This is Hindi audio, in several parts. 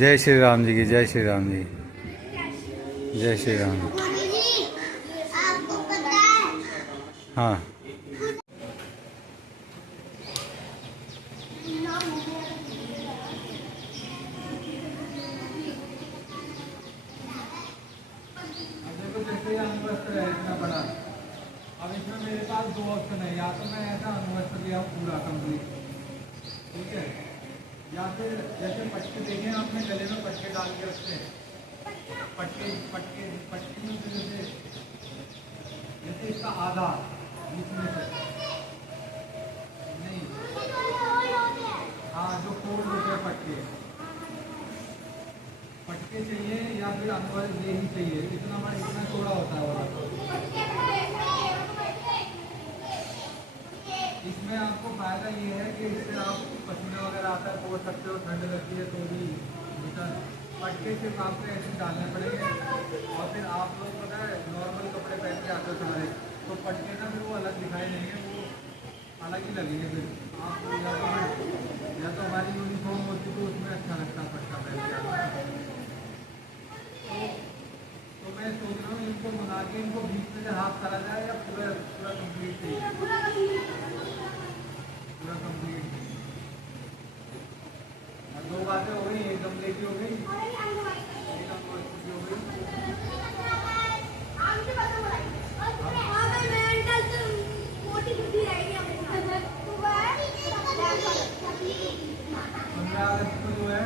जय श्री राम जी की, जय श्री राम जी, जय श्री राम। आपको पता है? हाँ देखो जैसे अनुवस्त्र है इतना बड़ा, अब इसमें मेरे पास दो ऑप्शन है, या तो मैं ऐसा अनुवस्त्र लिया हूँ पूरा कंप्लीट, ठीक है, या फिर जैसे पटके देखे आपने गले में पटके डाल के रखते हैं, पटके पटके पटके में जैसे जैसे इसका आधा बीच में से नहीं, हाँ जो फोल्ड होते हैं पटके, पटके चाहिए या फिर अनुवस्त्र ये ही चाहिए, इतना चौड़ा होता है वाला। इसमें आपको फायदा ये है कि इससे आप पसीना वगैरह आता है पोड़ सकते हो, ठंड लगती है तो भी मीटर पटके सिर्फ आपको ऐसे डालने पड़ेंगे, और फिर आप लोग पता है नॉर्मल कपड़े पहन के आते हो सारे, तो पटके ना फिर वो अलग दिखाई देंगे, वो अलग ही लगेंगे, फिर आप या तो हमारी यूनिफॉर्म होती तो उसमें अच्छा लगता पटका पहन के आता। तो मैं सोच रहा हूँ इनको बना के इनको बीच में से हाथ करा जाए या पूरा पूरा कंप्लीट चाहिए, पूरा कंप्लीट। दो बातें हो गई, एक गमले की हो गई, एक अनुवस्त्र की हो गई। पंद्रह अगस्त को जो है,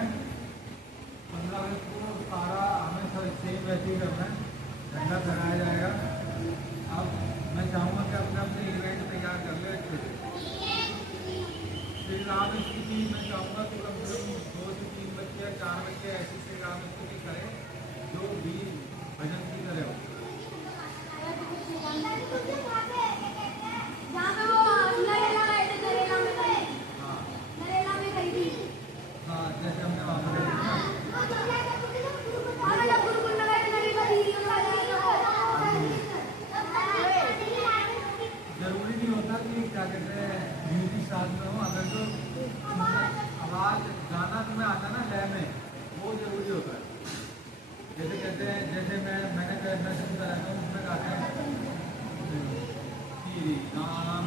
15 अगस्त को सारा हमें सेम वैसे ही करना है, झंडा फहराया जाएगा। अब मैं चाहूँगा कि अपने अपने इवेंट तैयार कर ले अच्छे से। श्री राम स्तुति मैं चाहूँगा कि कम से कम 2 से 3 बच्चे या 4 बच्चे ऐसी श्री राम स्तुति करें जो भी भजन की तरह हो। हाँ जैसे हमने वहाँ पर जरूरी नहीं होता कि क्या कहते हैं म्यूजिक साथ में हो, अगर तो आवाज़ गाना तुम्हें आता ना लय में, वो जरूरी होता है। जैसे कहते हैं, जैसे मैंने कहना शुरू करा था उसमें गाते हैं श्री राम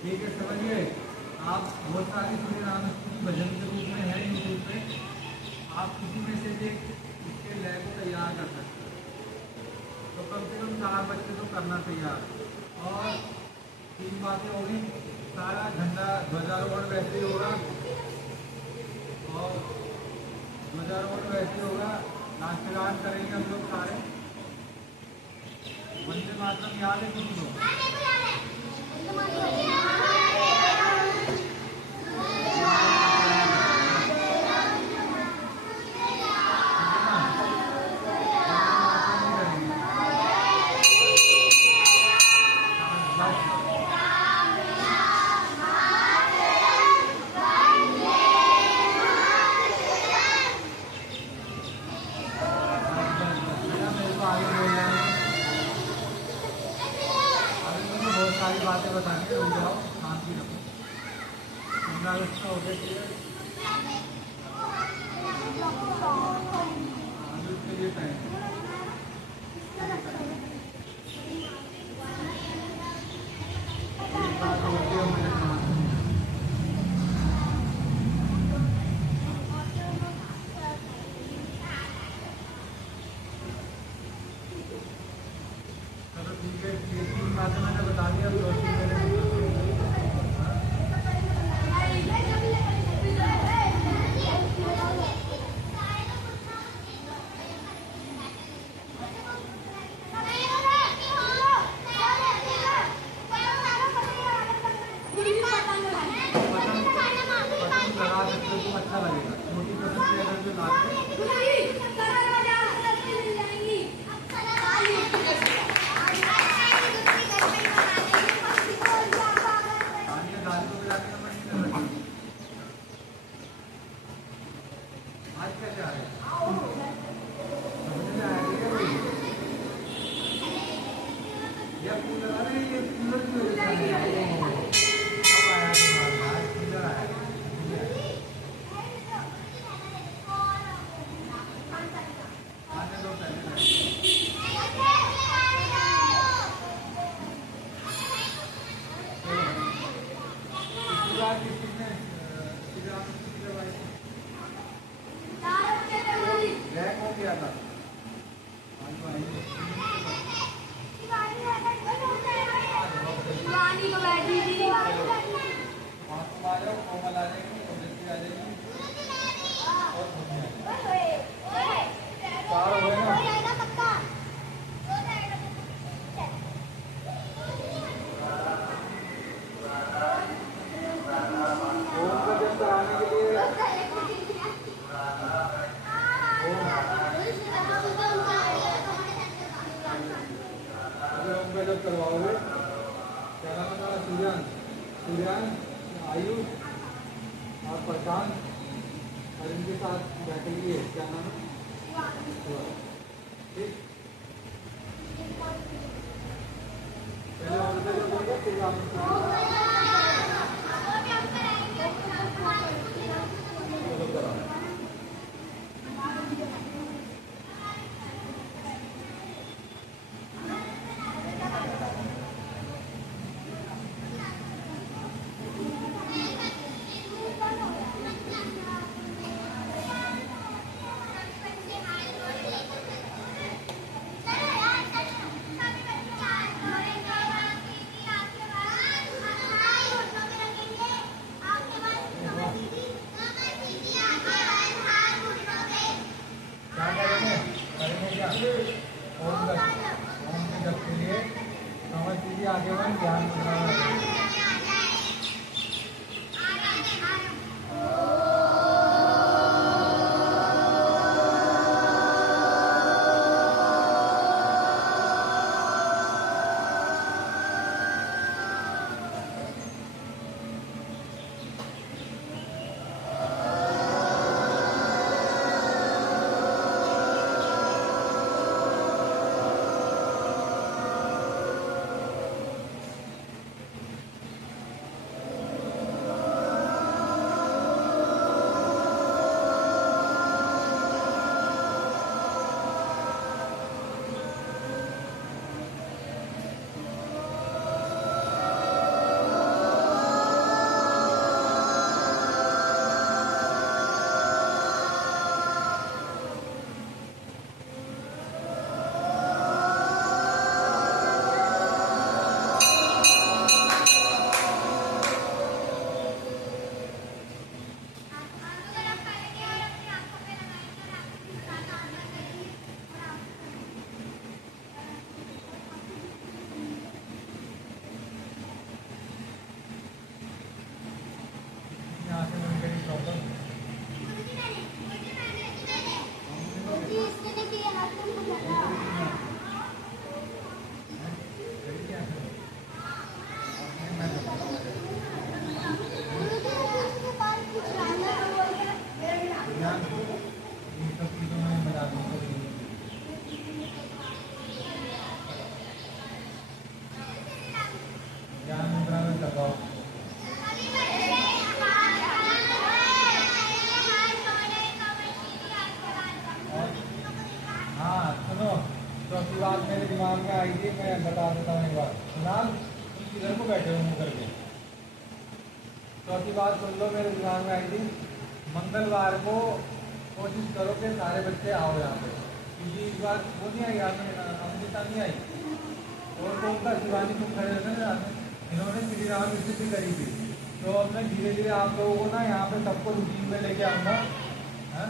ठीक है, समझिए आप बहुत सारी श्री राम स्तुति भजन के रूप में है यूट्यूब पे, आप किसी में से एक इसके लय को तैयार कर सकते हैं, तो कम से कम 4 बच्चे तो करना तैयार। और 3 बातें हो गई, सारा झंडा ध्वजारोहण वैसे ही होगा, और ध्वजारोहण वैसे होगा, नाचगान करेंगे हम लोग सारे। वंदे मातरम याद है किसी को? सारी बातें बताएंगे, रुक जाओ, शांति रखो। 15 अगस्त का हो गया क्लियर, अभी उसके लिए टाइम चलो ठीक है। बातें मैंने बता दिया, अब दोस्ती मेरे पसंद लगा सकते हो, तुम अच्छा लगेगा। छोटी पसंद की अगर जो लाते तानिया दादी को मिला के नंबर नहीं कर रही। आज कैसे आ रहे समझ में आया क्या भाई? ये कूलर, अरे ये कूलर क्यों ऐसा है? अब आया तुम्हारा यार, कूलर आया। आने दो पहले। किसने रैक हो गया था। आ जाओ, कोमल आ जाएगी, ओजस्वी आ जाएगी और भूमि आ जाएगी। चार हो गए ना? ओम का जब कराने के लिए ओम का जब करवाओगे, क्या नाम है तुम्हारा? सूर्यान, सूर्यान, आयुष और प्रशांत और इनके साथ बैठेंगे। क्या नाम है? ठीक, पहले और से जब बोलेंगे फिर आप आगे बढ़ ध्यान चौथी बात मेरे दिमाग में आई थी, मैं बता देता हूँ एक बार। फिलहाल तुम किधर को बैठे हो मुँह करके? चौथी बात सुन लो, मेरे दिमाग में आई थी, मंगलवार को कोशिश करो कि सारे बच्चे आओ यहाँ पे, क्योंकि इस बार वो नहीं आई, अमृता नहीं आई, और कौन सा शिवानी तुम खड़े रहते ना, इन्होंने श्री राम स्थिति करी थी। तो अब मैं धीरे धीरे आप लोगों को ना यहाँ पे सबको रूटीन में लेके आऊँगा। हाँ,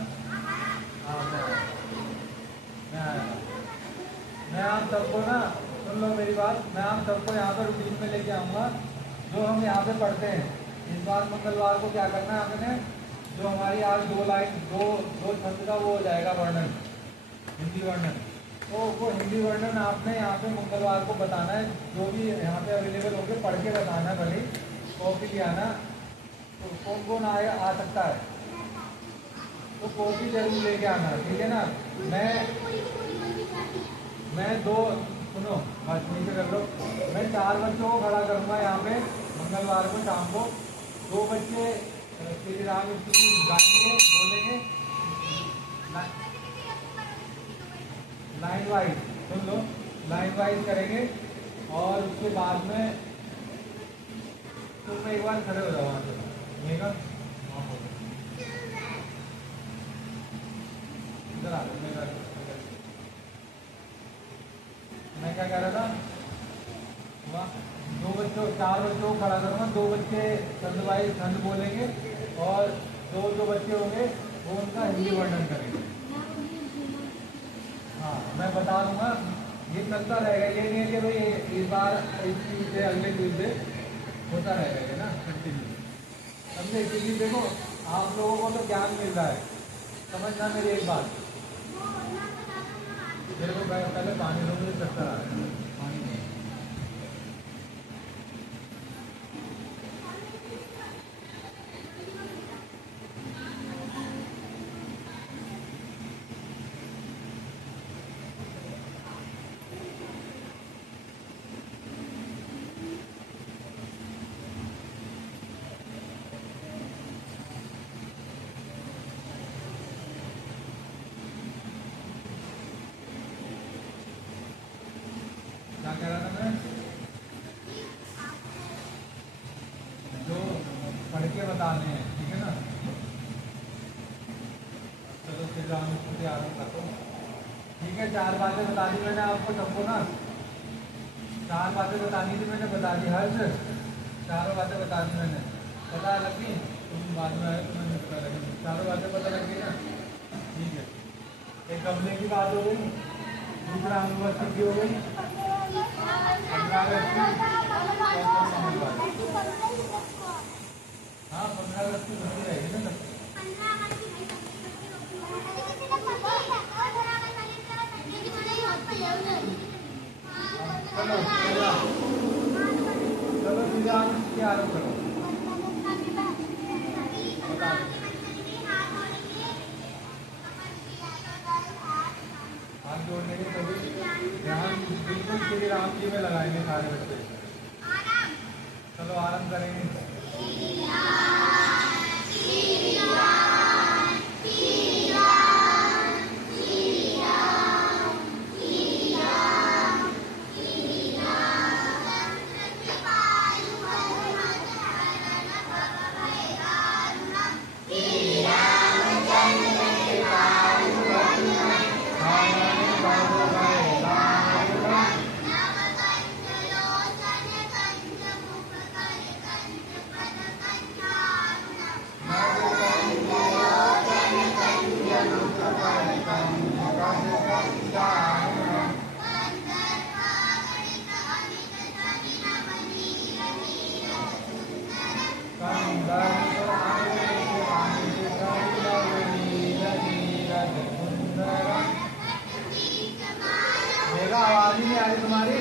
मैं आप सबको ना, सुन लो मेरी बात, मैं आप सबको यहाँ पे रूटीन में लेके आऊँगा। जो हम यहाँ पे पढ़ते हैं इस बार मंगलवार को क्या करना है हमने, जो हमारी आज दो छंद का वो हो जाएगा वर्णन, हिंदी वर्णन। तो वो हिंदी वर्णन आपने यहाँ पे मंगलवार को बताना है, जो भी यहाँ पे अवेलेबल होंगे पढ़ के बताना है, भले कॉपी ले आना। तो कौन कौन आ सकता है तो कॉपी जरूर लेके आना, ठीक है ना। मैं दो, सुनो बात नीचे कर लो, मैं 4 बच्चों को खड़ा करूँगा यहाँ पे मंगलवार को शाम को। 2 बच्चे श्री राम स्तुति गाएंगे, बोलेंगे लाइन वाइज, सुन लो लाइन वाइज करेंगे। और उसके बाद में तुम एक बार खड़े हो जाओ वहाँ पे, मेगा इधर आ जाओ, मेगा मैं क्या कह रहा था, 4 बच्चों को खड़ा करूँगा। 2 बच्चे छंद वाइज छंद बोलेंगे और 2 बच्चे होंगे वो उनका हिंदी वर्णन करेंगे। हाँ मैं बता दूंगा, ये चलता रहेगा, ये नहीं है कि भाई इस बार इस ट्यूजडे अगले ट्यूजडे होता रहेगा ना कंटिन्यू, समझे। क्योंकि देखो आप लोगों को तो ज्ञान मिल रहा है, समझना मेरी एक बात। मेरे को पहले पानी लो, मुझे चक्कर आ रहा है, पानी नहीं। क्या कह रहा था मैं, जो पढ़ के बताने हैं, ठीक है ना। चलो श्री राम स्तुति आरंभ करता हूँ, ठीक है। 4 बातें बता दी मैंने आपको सबको ना, 4 बातें बतानी थी मैंने, बता दी। हर्ष 4 बातें बता दी मैंने, पता लगी, तुम बाद में आए तो मैंने पता लगी, 4 बातें पता लग गई ना, ठीक है। एक गमले की बात हो गई, दूसरा अनुवस्थित की हो गई, 15 अगस्त की, हाँ 15 अगस्त की छुट्टी रहेगी ना। चलो सीधा आरम्भ करो, बता दो। हाथ जोड़ने के सभी ध्यान बिल्कुल श्री राम जी में लगाएंगे सारे बच्चे। चलो आरंभ करेंगे। आवाज ही नहीं आ रही तुम्हारी।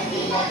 Thank you.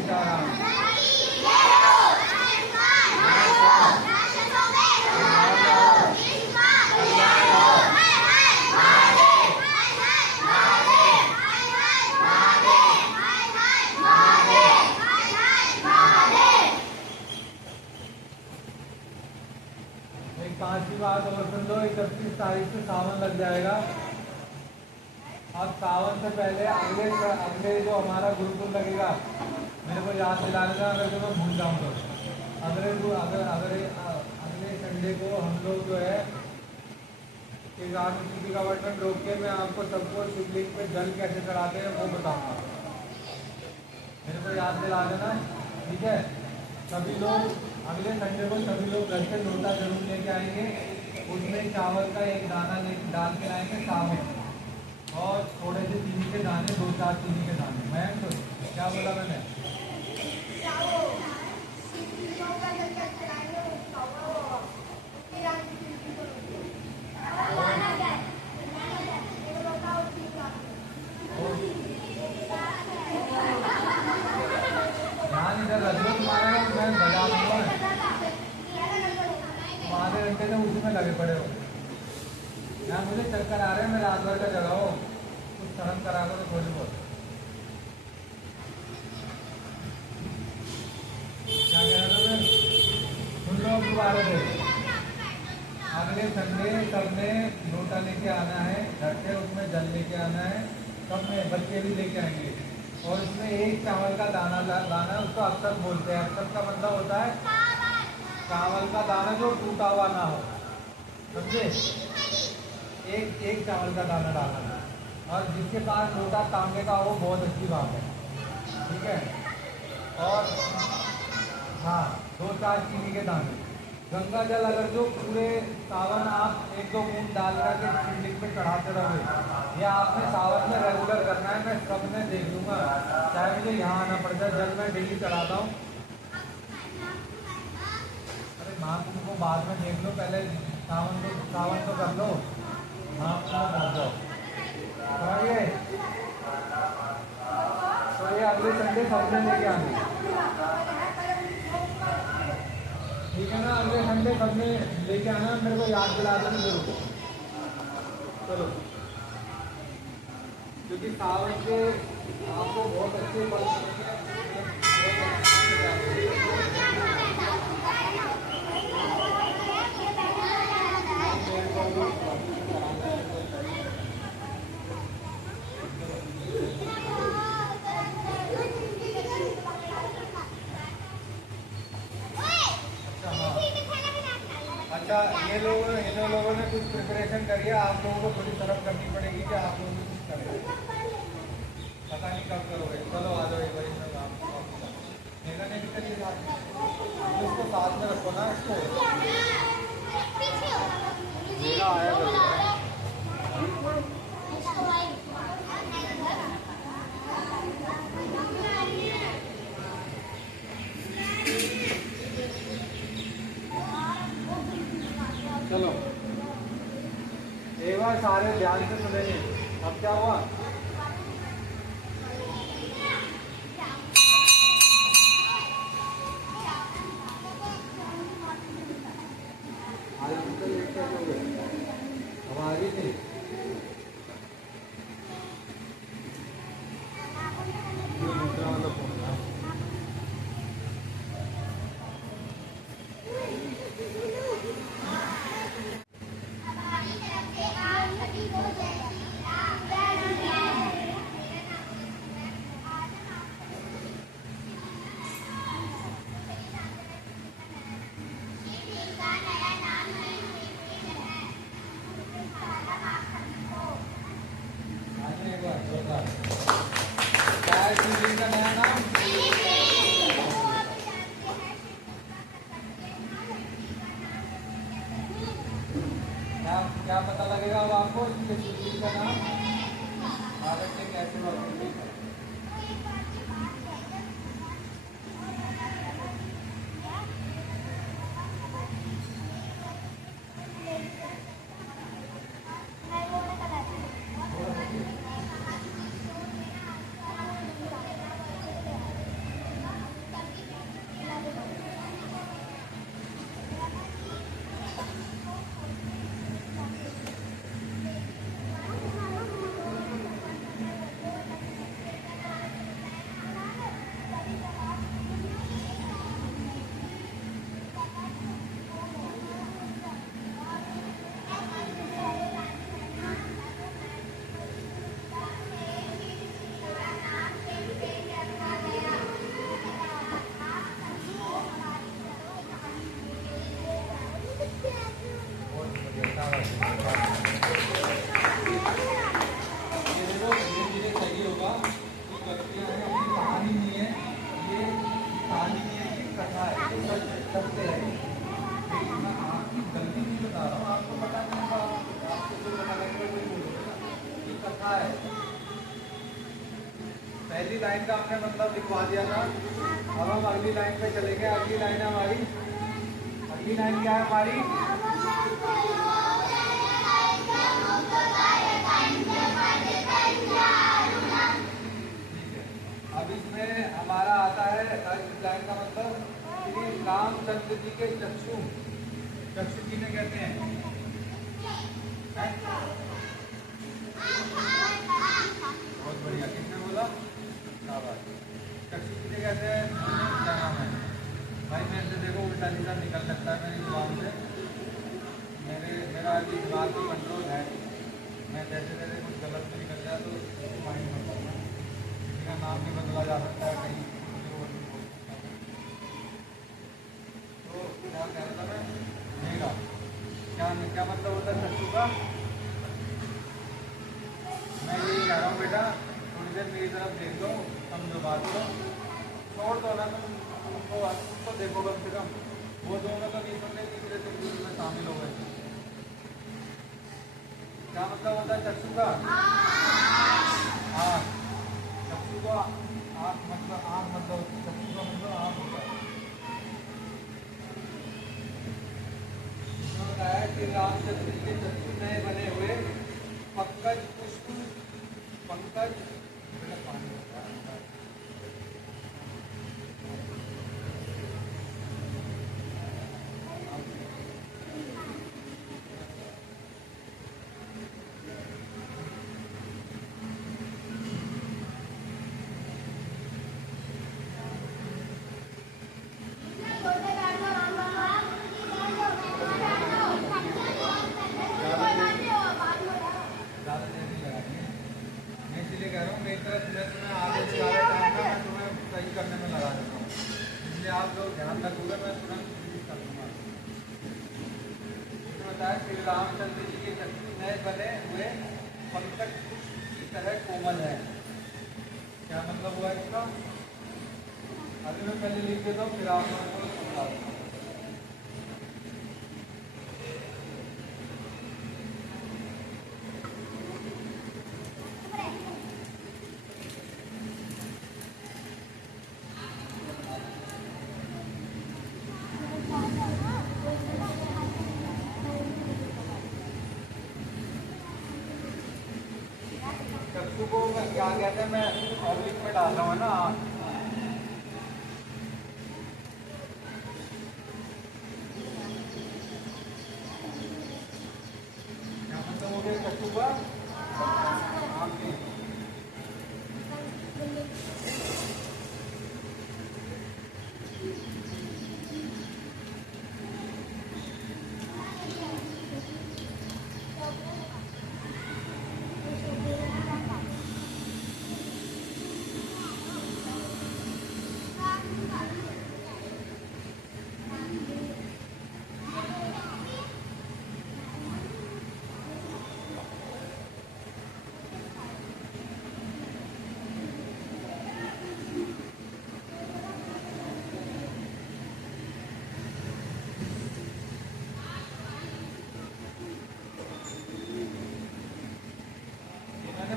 सीताराम। एक 5वीं बात और सुन लो, 31 तारीख से सावन लग जाएगा। अब सावन से पहले अगले जो हमारा गुरुकुल लगेगा, मेरे को याद दिला देना अगर जो मैं भूल जाऊँ तो। अगले संडे को हम लोग जो है की गवर्नमेंट रोक के मैं आपको सबको शिवलिंग पे जल कैसे चढ़ाते हैं वो बताऊँगा। मेरे को याद दिला देना, ठीक है। सभी लोग अगले संडे को सभी लोग घर से लोटा जरूर लेके आएंगे, उसमें चावल का एक दाना डाल के लाएंगे सावन, और थोड़े से चीनी के दाने, 2-4 चीनी के दाने। मैं तो क्या बोला मैंने? ध्यान इधर रख लो तुम्हारे, मैं बजा दूंगा। आधे घंटे से उसी में लगे पड़े हो यार, मुझे चक्कर आ रहे हैं। मैं रात भर का जगह हो, कुछ शर्म करा दो तो थोड़ी बहुत। क्या कह रहा था मैं? सुन लो दोबारा से। अगले संडे सबने लोटा लेके आना है घर से, उसमें जल लेके आना है, सब में बच्चे भी लेके आएंगे, और उसमें एक चावल का दाना लाना है। उसको अक्षत बोलते हैं। अक्षत का मतलब होता है चावल का दाना जो टूटा हुआ ना हो, समझे? एक चावल का दाना डालना है, और जिसके पास लोटा तांबे का हो बहुत अच्छी बात है, ठीक है। और हाँ, 2-4 चीनी के दाने। गंगा जल अगर जो पूरे सावन आप 1-2 बूंद डाल करके शिवलिंग पे चढ़ाते रहोगे, या आपने सावन में रेगुलर करना है। मैं सब में देख लूँगा, चाहे मुझे यहाँ आना पड़ जाए, जल मैं डेली चढ़ाता हूँ। अरे माँ तुमको बाद में देख लो, पहले सावन तो कर लो, हाँ पहुँच जाओ। तो ये अगले संडे सबने लेके आएंगे, ठीक है ना? अगले संडे सबने लेके आना, मेरे को याद दिला देना जरूर। चलो, क्योंकि सावन के आपको बहुत अच्छे पल इन लोगों ने कुछ प्रिपरेशन करी है, आप लोगों को थोड़ी तरफ करनी पड़ेगी कि आप लोगों को कुछ करें, पता नहीं कब करोगे। चलो आ जाओ एक बार इसमें काम ने भी करिए साथ में, उसको साथ में रखो ना। इसको आया चलो एक बार सारे ध्यान से सुनेंगे। अब क्या हुआ? हमारी थी का हमने मतलब लिखवा दिया था। अब हम अगली लाइन पे चलेंगे। अगली लाइन है हमारी, अगली लाइन क्या है हमारी? अब इसमें हमारा आता है इस लाइन का मतलब श्री रामचंद्र जी के चक्षु, चक्षु किन्हें कहते हैं? बहुत बढ़िया, किसने बोला? क्या बात है। चक्षु किन्हें कहते हैं? क्या नाम है भाई? मेरे से देखो उल्टा सीधा निकल सकता है मेरी जुबान से। मेरा अभी दिमाग में कंट्रोल है। मैं जैसे जैसे कुछ गलत भी निकल जाए तो माइंड में किसी का नाम भी बदला जा सकता है कहीं। तो क्या कह रहा था मैं? मेरा क्या मतलब होता है चक्षु का? मैं यही कह रहा हूँ बेटा, थोड़ी देर मेरी तरफ देख लो, समझो बात को, छोड़ दो ना तुमको देखो कम से कम। वो दोनों तो नहीं सुनने, तीसरे से में शामिल हो गए। क्या मतलब होता है चक्षु का? आँख। चक्षु को आँख मतलब चक्षु का मतलब आँख होता है। इसमें बताया कि रामचंद्र जी के चक्षु नए बने हुए पंकज पुष्प, पंकज पानी होता है। श्री रामचंद्र जी के चक्षु नए बने हुए पंकज की तरह कोमल है। क्या मतलब हुआ इसका? अभी मैं पहले लिख देता हूँ, फिर आप लोगों को समझा दूँगा। चक्षु को क्या कहते हैं? मैं ऑब्लिक में डाल रहा हूँ ना। क्या मतलब हो गया चक्षु का?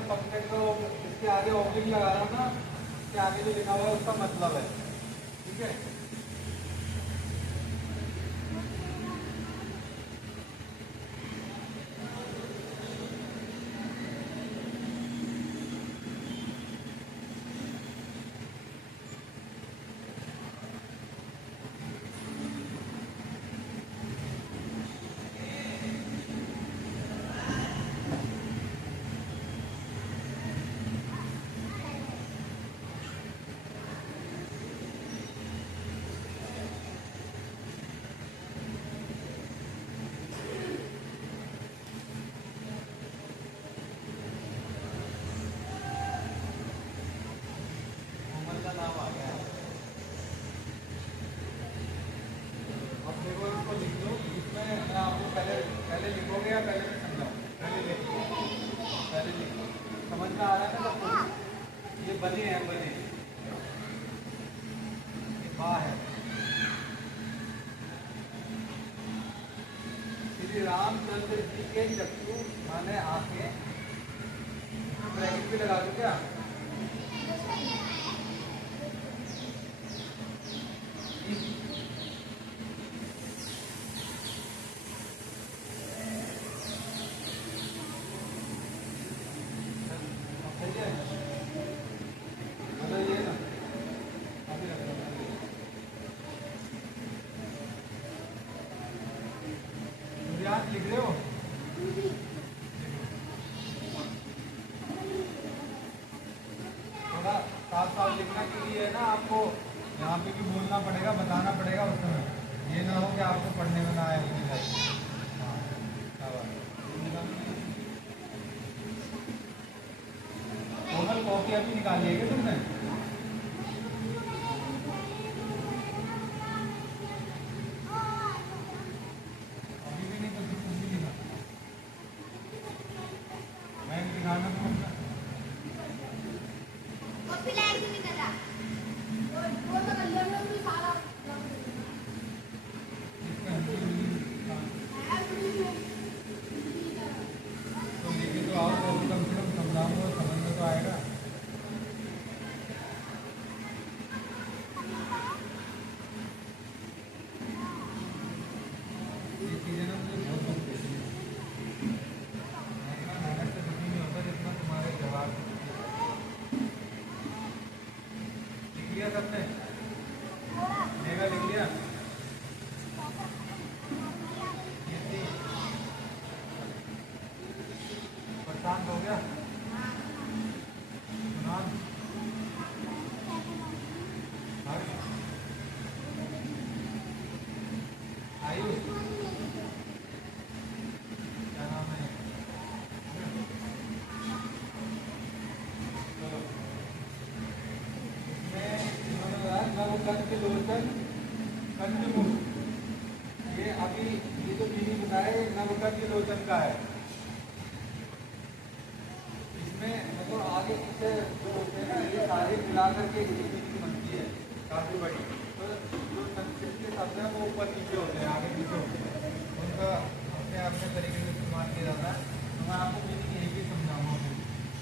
पंकज को इसके आगे ऑब्लिक लगा रहा हूँ ना, इसके आगे जो लिखा हुआ है उसका मतलब है। ठीक है, नाम आ गया है। अब देखो इसको लिख दो। इसमें मैं आपको पहले लिखोगे या पहले मैं समझाऊँ? पहले लिखो। समझ में आ रहा है ना सबको? ये बने हैं, बने बा है। श्री रामचंद्र जी के चक्षु माने आंखें। ब्रैकेट भी लगा दो क्या? आपको यहाँ पे भी बोलना पड़ेगा, बताना पड़ेगा उस समय। ये ना हो कि आपको पढ़ने में ना आए अपनी लाइफ। हाँ, क्या बात है। कोमल कॉपी अभी निकाली है क्या तुमने? अभी भी नहीं तो तुम भी नहीं। मैं दिखाना दूँगा। कॉपी लाइक नहीं कर रहा वो तो कर लिया मैंने सारा तो लेके तो आओ, तो कम से कम समझाऊंगा, समझ में तो आएगा। ये चीज़ें ना मुझे बहुत दुख देती हैं। इतना मेहनत से दुखी नहीं होता जितना तुम्हारे जवाब से दुखी होता है। लिख लिया सबने? मेगा लिख लिया? प्रशांत हो गया? सुनान? हर्ष? आयुष? क्या नाम है? चलो। इसमें इन्होंने बताया नवकंठ लोचन कंजमुख। ये अभी ये जो मीनिंग बताया ये नवकंठ लोचन का है। इसमें मतलब आगे पीछे जो होते हैं ना ये सारे मिलाकर के एक मीनिंग बनती है काफ़ी बड़ी। तो जो संस्कृत के शब्द हैं वो ऊपर नीचे होते हैं, आगे पीछे होते हैं, उनका अपने अपने तरीके से इस्तेमाल किया जाता है। तो मैं आपको मीनिंग यही भी समझाऊंगा।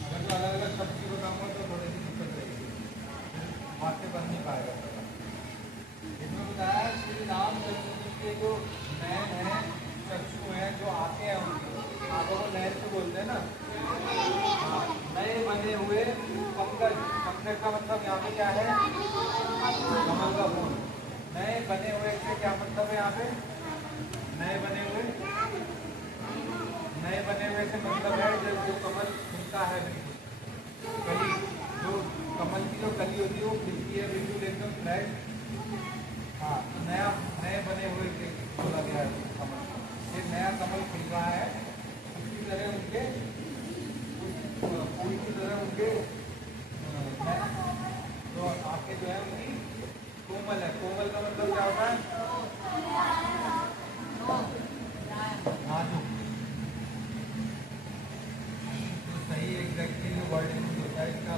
अगर तो अलग अलग शब्द की बताऊँगा तो थोड़ी सी दिक्कत रहेगी, वाक्य बन नहीं पाएगा। इसमें बताया श्री रामचंद्र जी के जो नयन है, चक्षु हैं, जो आंखें हैं, उनकी आंखों को नयन से बोलते हैं ना। हाँ, नए बने हुए पंकज। पंकज का मतलब यहाँ पे क्या है? कमल का फूल। नए बने हुए से क्या मतलब है यहाँ पे? नए बने हुए, नए बने हुए से मतलब है जब जो कमल खिलता है बिल्कुल, कली जो कमल की जो कली होती है वो खिलती है बिल्कुल एकदम फ्रेश। हाँ, नया नए बने हुए से बोला गया है कमल। ये नया कमल खिल रहा है, उसी तरह उनके फूल की तरह उनके तो आंखें जो है उनकी कोमल है। कोमल का मतलब क्या होता है? नाजुक। तो सही एग्जैक्टली जो वर्डिंग होता है इसका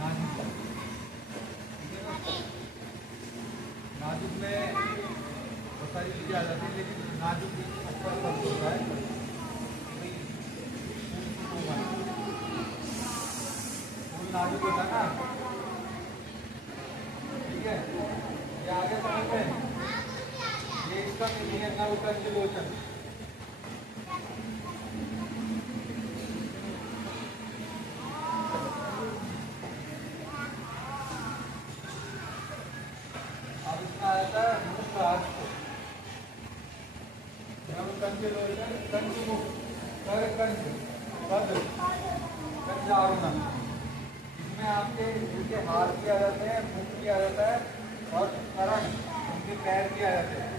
नाजुक। ठीक है ना? नाजुक में बहुत सारी चीज़ें आ जाती है, लेकिन नाजुक भी अच्छा शब्द होता है। फूल नाजुक होता है ना, ठीक है? ये आगे समझ में, ये इसका मीनिंग है नवकंठ लोचन। अब इसमें आ जाता है मुख राष्ट्र। नवकंठ लोचन कंजमुख, कर कंज पद कंजारुणम। इसमें आपके उनके हाथ भी आ जाते हैं, मुख भी आ जाता है और करण उनके पैर भी आ जाते हैं।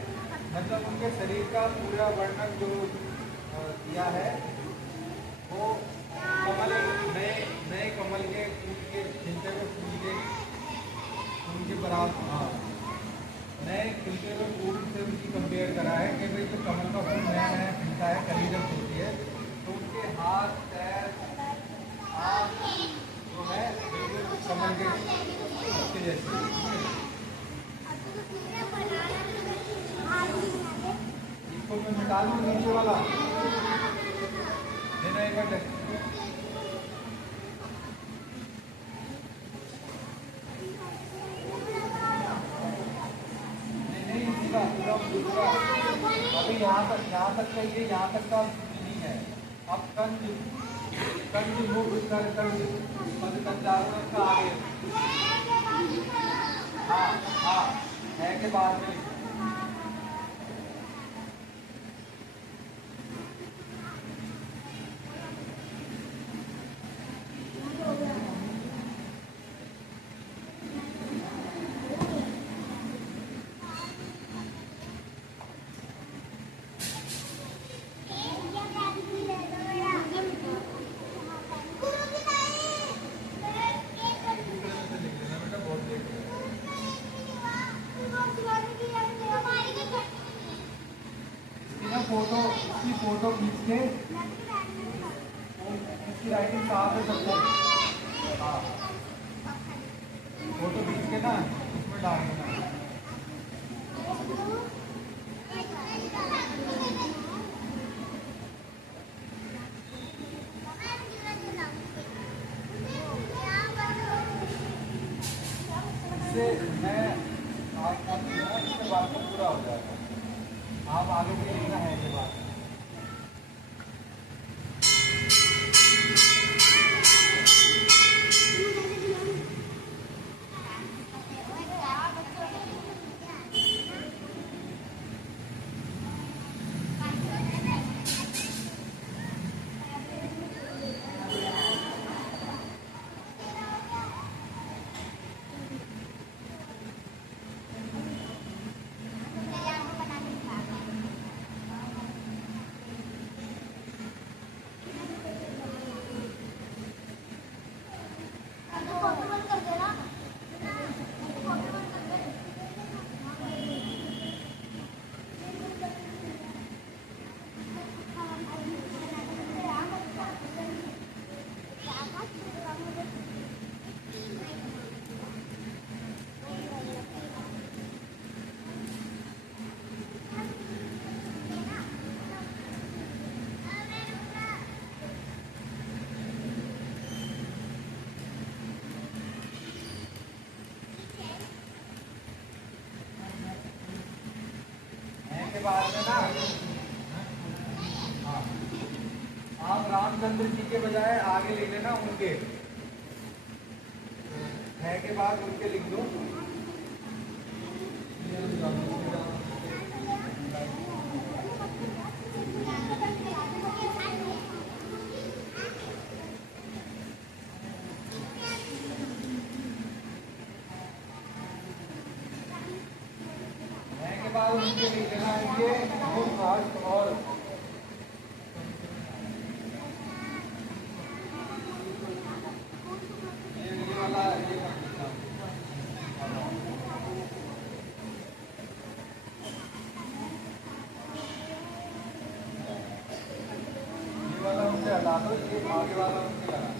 मतलब उनके शरीर का पूरा वर्णन जो किया है वो कमल, नए नए कमल के फूल के खिलते हुए फूल के बराबर। हाँ, नए खिलते हुए फूल से उनकी कंपेयर करा है कि भाई जो कमल का फूल नया नया खिलता है, कली जब होती है तो उनके हाथ पैर आँख जो है बिल्कुल कमल के जैसे। इसको मैं मिटा लूँ नीचे वाला, देना एक बार टेस्ट। नहीं पूरा पूरा पूरा अभी यहाँ तक चाहिए, यहाँ तक का मीनिंग है। अब कंज कंज मुख कर कंज पद कंजारुणम का आगे। हाँ हाँ, है के बाद में लिखो। इसकी फोटो खींच के इसकी राइटिंग साफ है सब कुछ। हाँ, फोटो खींच के ना इसमें डाल देना। इससे मैं इसके बाद में पूरा हो जाएगा। आप आगे भी लिखना है के बाद। बाद में ना हाँ, आप रामचंद्र जी के बजाय आगे लिख लेना उनके, है के बाद उनके लिख दो। उनके लिख देना ये और ये वाला ये कर देता हूँ। ये वाला उनसे हटा दो, ये आगे वाला उनसे लगा।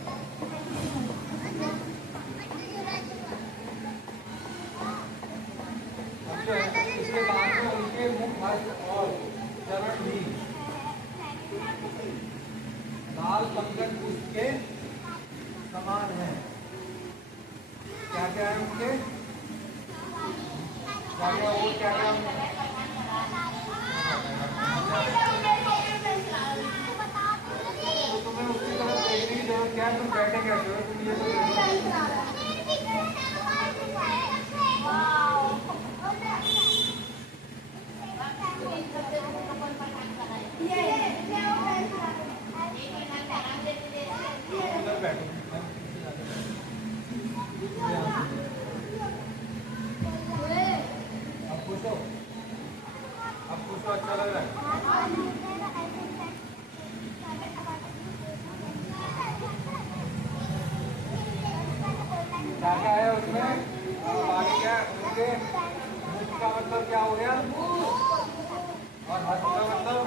इसके बाद में उनके मुख और चरण भी लाल पंकज पुष्प के समान है। क्या क्या है उनके, क्या क्या वो क्या क्या तो तुम्हें उसकी तरफ देखने की जरूरत क्या है, तुम बैठे कैसे हो, तुम ये तो आपको अच्छा लग रहा है। क्या क्या है उसमें, आगे क्या उनके मुख का मतलब क्या हो गया, और हाथ का मतलब,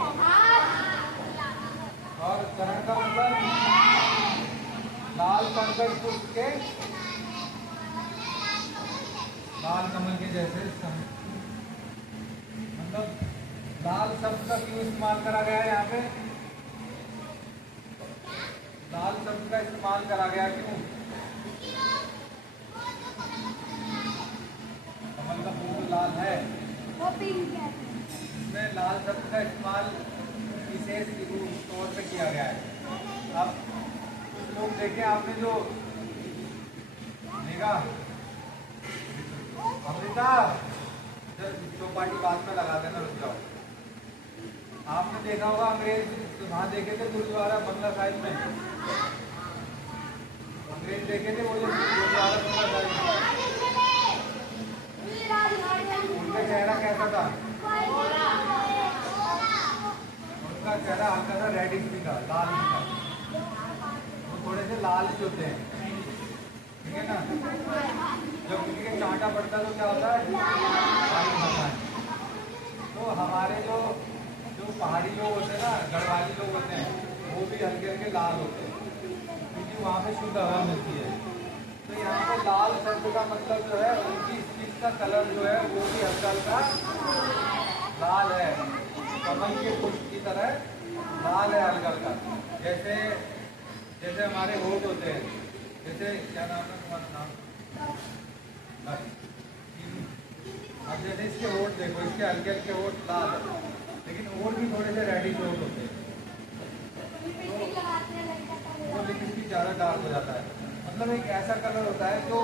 और चरण का मतलब लाल पंकज पुष्प के लाल कमल के जैसे, मतलब लाल शब्द का क्यों इस्तेमाल करा गया है यहाँ पे, लाल शब्द का इस्तेमाल करा गया क्यों, कमल का फूल लाल है, इसमें लाल शब्द का इस्तेमाल विशेष तौर पे किया गया है। अब कुछ लोग देखें आपने जो देखा, अमृता चौपाटी बात में लगा देना, रुक जाओ। आपने देखा होगा अंग्रेज वहां देखे थे गुरुद्वारा बंगला साहिब में, अंग्रेज देखे थे वो जो गुरुद्वारा बंगला साहिब में, उनका चेहरा कैसा था, उनका चेहरा हल्का सा रेडिश भी था, लाल भी था, वो थोड़े से लाल भी होते हैं, ठीक है ना। जब किसी के चांटा पड़ता है तो क्या होता है, तो हमारे जो जो पहाड़ी लोग होते हैं ना, गढ़वाली लोग होते हैं, वो भी हल्के हल्के लाल होते हैं क्योंकि वहाँ पे शुद्ध हवा मिलती है। तो यहाँ पे लाल शब्द का मतलब जो है उनकी स्किन का कलर जो है वो भी हल्का हल्का लाल है, कमल के पुष्प की तरह लाल है हल्का हल्का। जैसे जैसे हमारे होठ होते हैं, जैसे क्या नाम है तुम्हारा नाम? अब जैसे इसके होठ देखो, इसके हल्के हल्के होठ लाल है, लेकिन और भी थोड़े से रेडिश होठ होते हैं तो लिपस्टिक ज़्यादा डार्क हो जाता है। मतलब एक ऐसा कलर होता है जो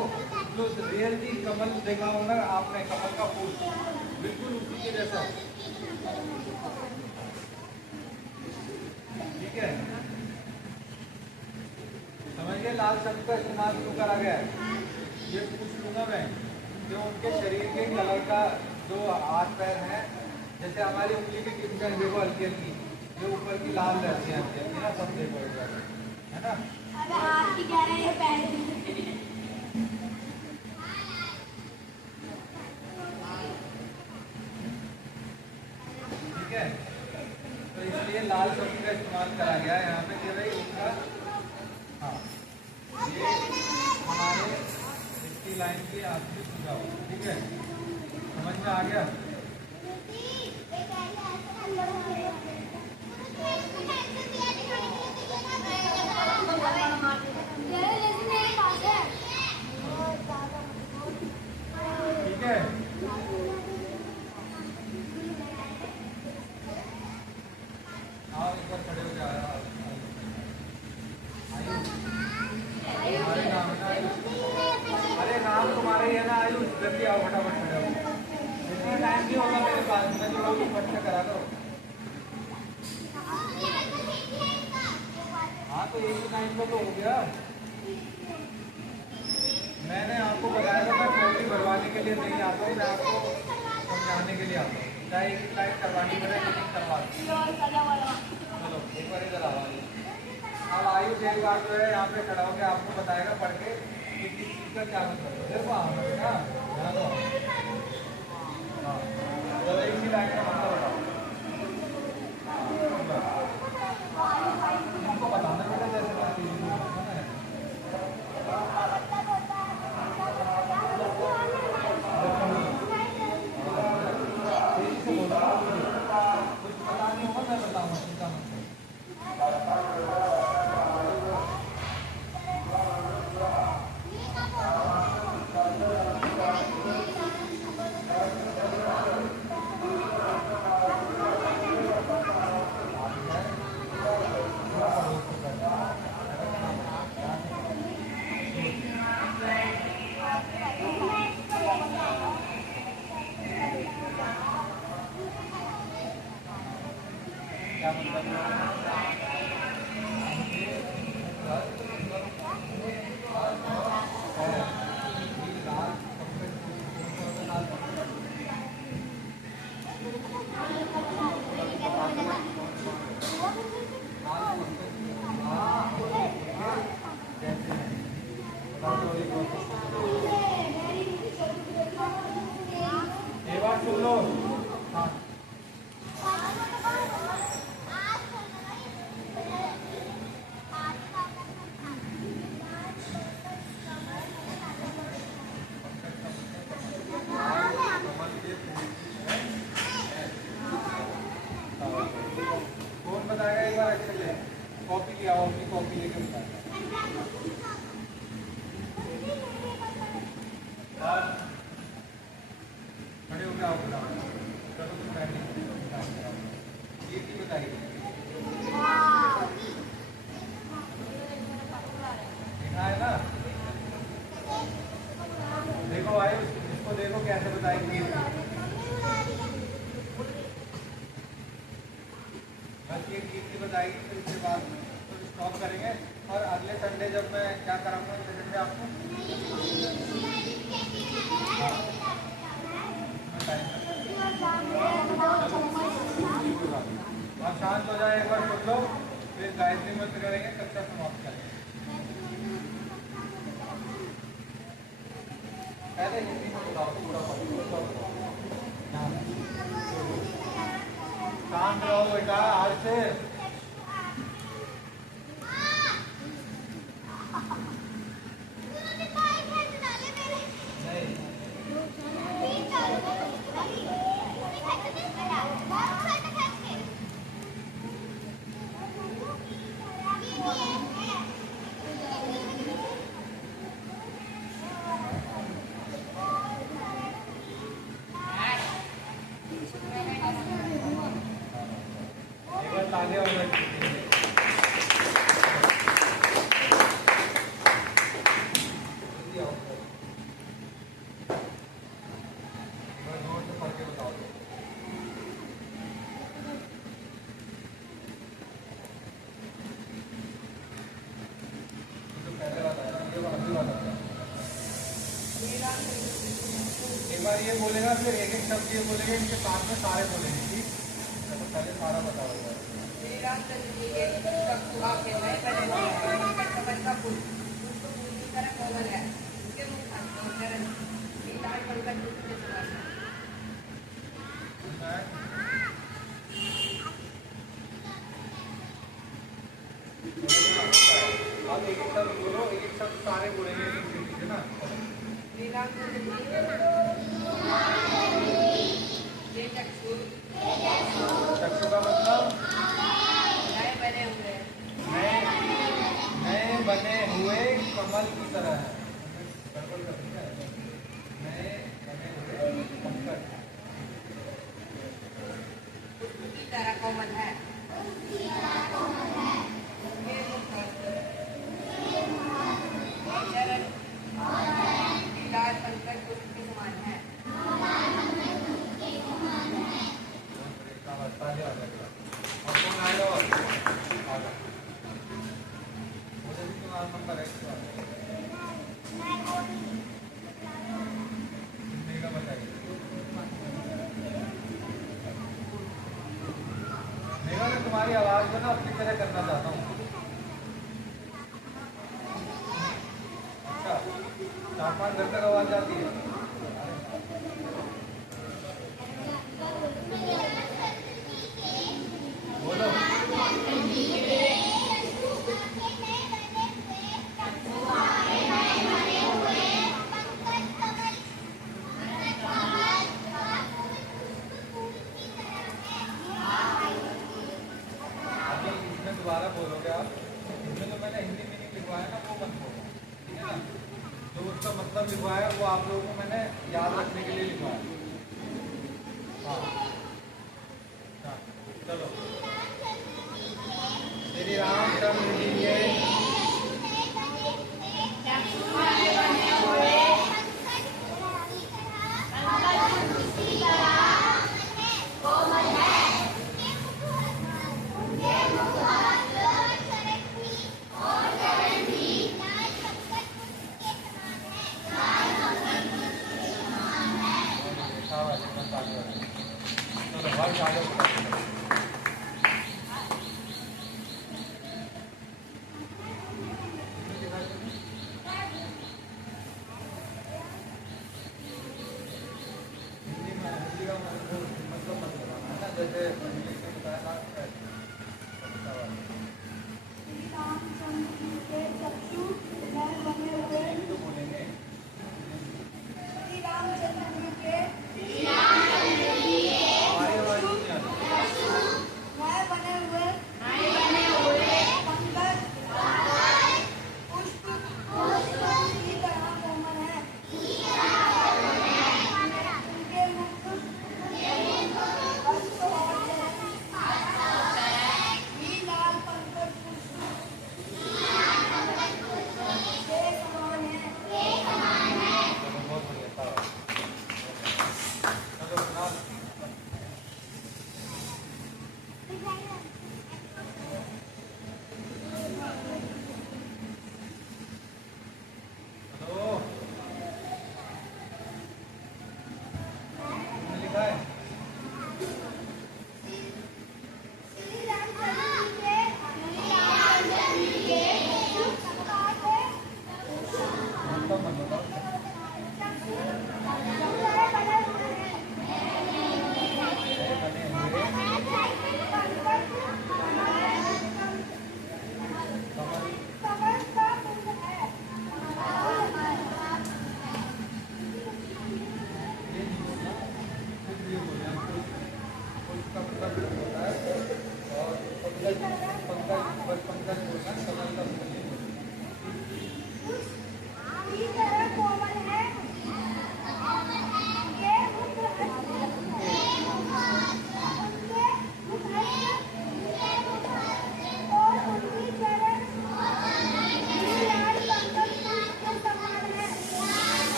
जो रियली कमल देखा होगा आपने, कमल का फूल बिल्कुल उसी के जैसा। ठीक है, समझिए लाल शब्द का इस्तेमाल क्यों करा गया है। ये कुछ लुंगम है जो उनके शरीर के कलर का, जो हाथ पैर हैं, जैसे हमारी उंगली की टिप्स देखो हल्की हल्की, जो ऊपर की लाल रहती है ना, सब देखो है ना। अबे हाथ की कह रहे हैं पैर की। ठीक है, तो इसलिए लाल शब्द का इस्तेमाल करा गया है यहाँ पे कि भाई उनका, हाँ ये हमारे इसकी लाइन की आखिरी सुझाव। ठीक है, समझ में आ गया। ठीक है, आओ एक बार खड़े हो जाए। हमारे नाम है ना आयुष, अरे नाम तुम्हारा ही है ना आयुष, जल्दी आओ फटाफट खड़े हो। इतना टाइम नहीं होगा मेरे पास, मैं जो लोग फट से करा दो। हाँ तो एक टाइम तो हो गया। मैंने आपको बताया था मैं पोल्ट्री भरवाने के लिए नहीं आता हूँ, मैं आपको समझाने के लिए आता हूँ। चाहे एक लाइट करवानी पड़े लेकिन करवा दो। चलो एक बार इधर आओ। अब आयुष एक बार जो है यहाँ पे खड़ा होकर आपको बताएगा पढ़ के कि किस चीज़ का क्या मतलब है। देखो आओ ना, हाँ चलो इसी लाइट का मतलब बताओ। हमको बताना पड़ेगा जैसे बात कुछ पता नहीं होगा, मैं बताऊँगा, चिंता मत करो। क्या मतलब एक बार सुन लो। हाँ कौन बताएगा एक बार अच्छे से? कॉपी लिया आओ, अपनी कॉपी लेके बताएगा। और खड़े होकर आओ बताओ। चलो तुम बैठे ये की बताइए। लिखा है ना, देखो आए इसको देखो कैसे बताएंगे। बस ये गीत की बताएगी, फिर इसके बाद तो स्टॉप करेंगे। और अगले संडे जब मैं क्या कराऊंगा, अगले संडे आपको आप शांत हो जाए, एक बार सुन लो, फिर गायत्री मंत्र करेंगे, कक्षा समाप्त करेंगे। पहले हिंदी में बताओ पूरा। शांत शांत रहो बेटा आज से। तालियां हो गई। एक बार ये बोलेगा फिर एक एक शब्द ये बोलेगा, इनके साथ में सारे बोलेंगे, ठीक? तो पहले सारा बताओ। श्री रामचंद्र जी के पुष्प आपके नए बने हुए हैं, कमल का फूल पुष्प फूल की तरह कोमल है, उसके मुख और चरण लाल पंकज पुष्प के समान है। आप एक एक शब्द बोलो, एक एक शब्द सारे बोलेंगे, ठीक है ना? श्री रामचंद्र जी ये चक्षु चक्षु का मतलब नए बने हुए नए बने हुए कमल की तरह है। नए बने हुए पंकज पुष्प की तरह कोमल है, ये मुख और चरण लाल पंकज पुष्प के समान है। तुम्हारी आवाज को ना अपनी तरह करना चाहता हूँ। अच्छा 4-5 घर तक आवाज जाती है। बोलो दोबारा बोलोगे आप। इसमें जो मैंने हिंदी मीनिंग लिखवाया ना वो मत बोलो, ठीक है ना? जो उसका मतलब लिखवाया वो आप लोगों को मैंने याद रखने के लिए लिखवाया। हाँ चलो। श्री रामचंद्र जी के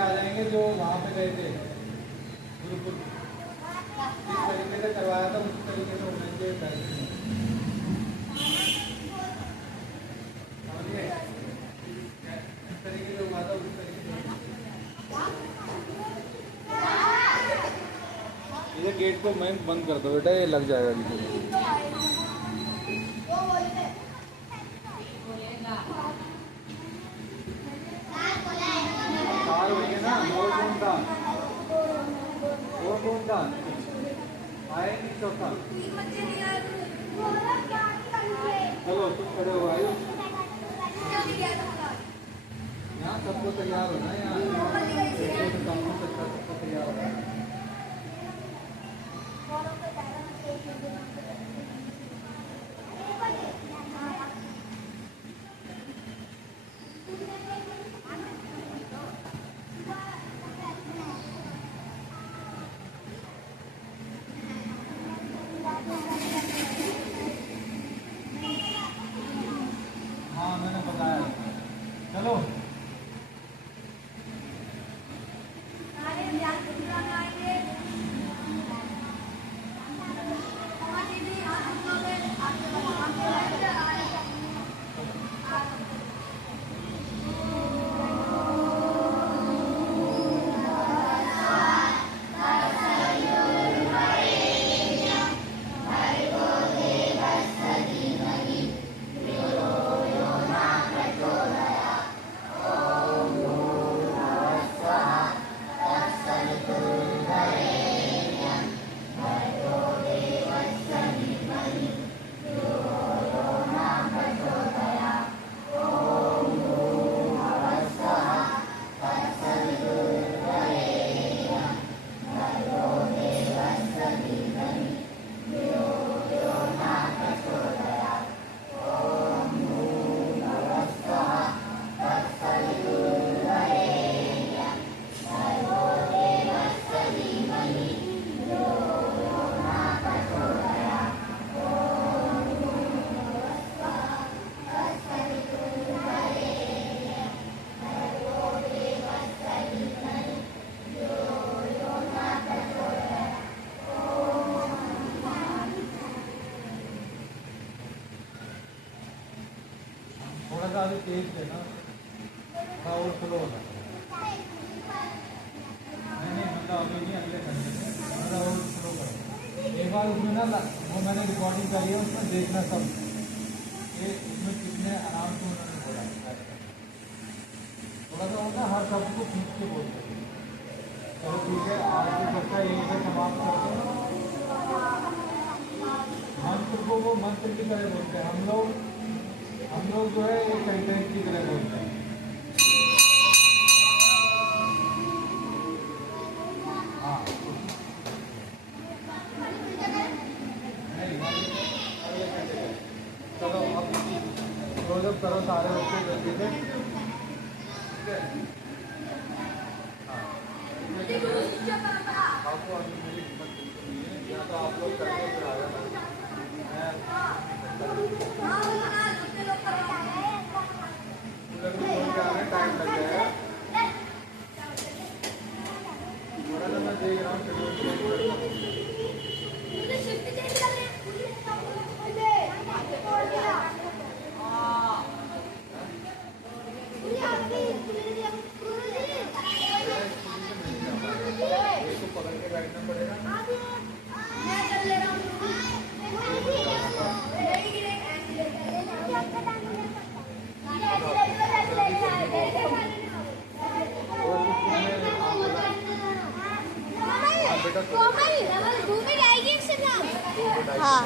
आ जाएंगे जो वहाँ पे गए थे बिल्कुल जिस तरीके से करवाया था उस तरीके से होने चाहिए समझिए। जिस तरीके से हुआ था उस तरीके से ये गेट को मैं बंद कर दो बेटा, ये लग जाएगा बिल्कुल। साल भैया ना और कौन था आए नहीं चौथा। चलो तुम खड़े हो आयो, यहाँ सबको तैयार होना है, यहाँ सबको तैयार होना है। हाँ मैंने बताया, चलो थोड़ा सा अभी तेज देना, थोड़ा और स्लो होना। नहीं मतलब अभी नहीं, अगले घंटे में थोड़ा और स्लो करो। एक बार उसमें ना वो मैंने रिकॉर्डिंग करी है, उसमें देखना सब ये उसमें कितने आराम से उन्होंने बोला। थोड़ा सा होता हर शब्द को खींच के बोलते। चलो ठीक है, आज की चर्चा यहीं से समाप्त करते हैं। मंत्र को वो मंत्र की तरह बोलते हैं, हम लोग जो है एक सेंटेंस की तरह बोलते हैं। हाँ चलो अब क्लोजअप करो सारे बच्चे जल्दी से, ठीक है। आपको अभी मेरी हिम्मत बिल्कुल नहीं है, या तो आप लोग करके फिर आ जाना। टाइम लग जाएगा थोड़ा सा, मैं देख रहा हूँ। पकड़ के बैठना पड़ेगा। कोमल घूमे जाएगी इससे। हाँ